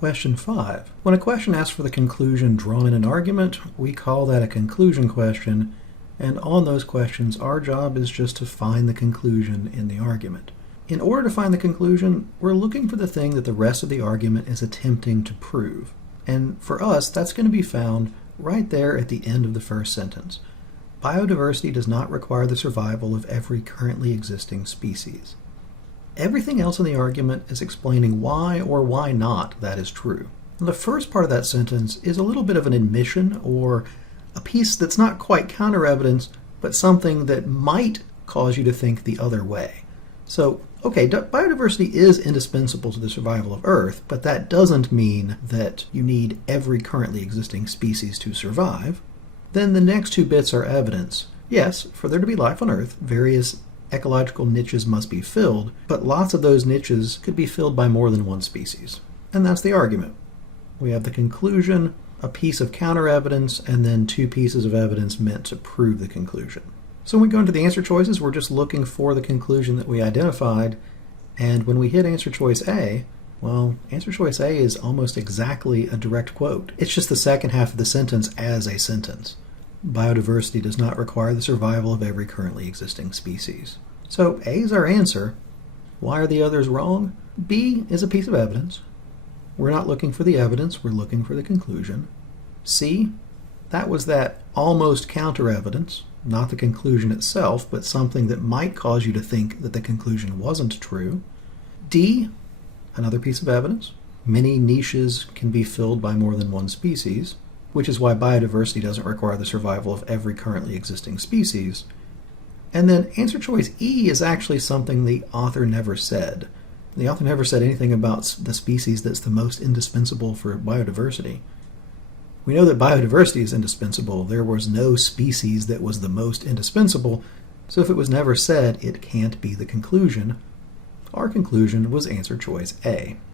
Question 5. When a question asks for the conclusion drawn in an argument, we call that a conclusion question, and on those questions our job is just to find the conclusion in the argument. In order to find the conclusion, we're looking for the thing that the rest of the argument is attempting to prove. And for us, that's going to be found right there at the end of the first sentence. Biodiversity does not require the survival of every currently existing species. Everything else in the argument is explaining why or why not that is true. The first part of that sentence is a little bit of an admission or a piece that's not quite counter evidence, but something that might cause you to think the other way. So, okay, biodiversity is indispensable to the survival of Earth, but that doesn't mean that you need every currently existing species to survive. Then the next two bits are evidence. Yes, for there to be life on Earth, various ecological niches must be filled, but lots of those niches could be filled by more than one species. And that's the argument. We have the conclusion, a piece of counter evidence, and then two pieces of evidence meant to prove the conclusion. So when we go into the answer choices, we're just looking for the conclusion that we identified, and when we hit answer choice A, well, answer choice A is almost exactly a direct quote. It's just the second half of the sentence as a sentence. Biodiversity does not require the survival of every currently existing species. So A is our answer. Why are the others wrong? B is a piece of evidence. We're not looking for the evidence, we're looking for the conclusion. C, that was that almost counter evidence, not the conclusion itself, but something that might cause you to think that the conclusion wasn't true. D, another piece of evidence. Many niches can be filled by more than one species, which is why biodiversity doesn't require the survival of every currently existing species. And then answer choice E is actually something the author never said. The author never said anything about the species that's the most indispensable for biodiversity. We know that biodiversity is indispensable. There was no species that was the most indispensable, so if it was never said, it can't be the conclusion. Our conclusion was answer choice A.